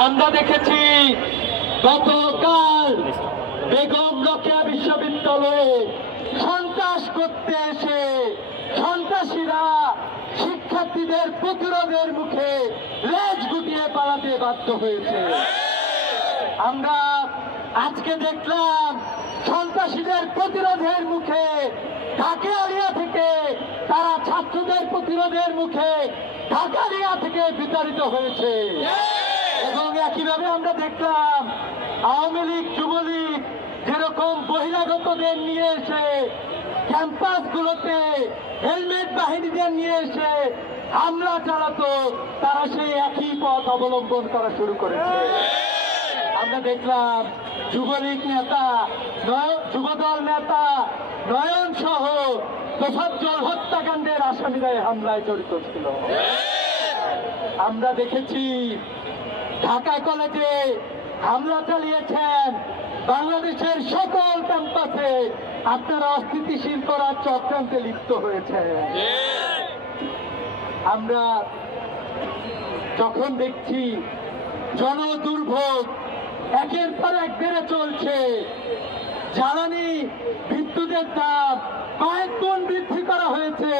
আমরা দেখেছি গতকাল বেগম রোকেয়া বিশ্ববিদ্যালয়ে সন্ত্রাস করতে এসে সন্ত্রাসীরা শিক্ষার্থীদের প্রতিরোধের মুখে লেজ গুটিয়ে পালাতে বাধ্য হয়েছে। আমরা আজকে দেখলাম সন্ত্রাসীদের প্রতিরোধের মুখে ঢাকালিয়া থেকে তারা ছাত্রদের প্রতিরোধের মুখে ঢাকালিয়া থেকে বিতাড়িত হয়েছে। এবং একইভাবে আমরা দেখলাম আওয়ামী লীগ যুবলীগ যেরকম বহিরাগতদের নিয়ে এসে ক্যাম্পাসগুলোতে হেলমেট বাহিনীদের নিয়ে এসে হামলা চালাতো, তারা সেই একই পথ অবলম্বন করা শুরু করেছে। আমরা দেখলাম যুবলীগ নেতা যুবদল নেতা নয়ন সহ তোফাজ্জল হত্যাকাণ্ডের আসামিরা হামলায় জড়িত ছিল। আমরা দেখেছি ঢাকা কলেজে হামলা চালিয়েছেন, বাংলাদেশের সকল ক্যাম্পাসে আপনারা অস্থিতিশীল করার চক্রান্তে লিপ্ত হয়েছে। আমরা যখন দেখছি জনদুর্ভোগ একের পর এক বেড়ে চলছে, জ্বালানি বিদ্যুতের দাম কয়েক গুণ বৃদ্ধি করা হয়েছে।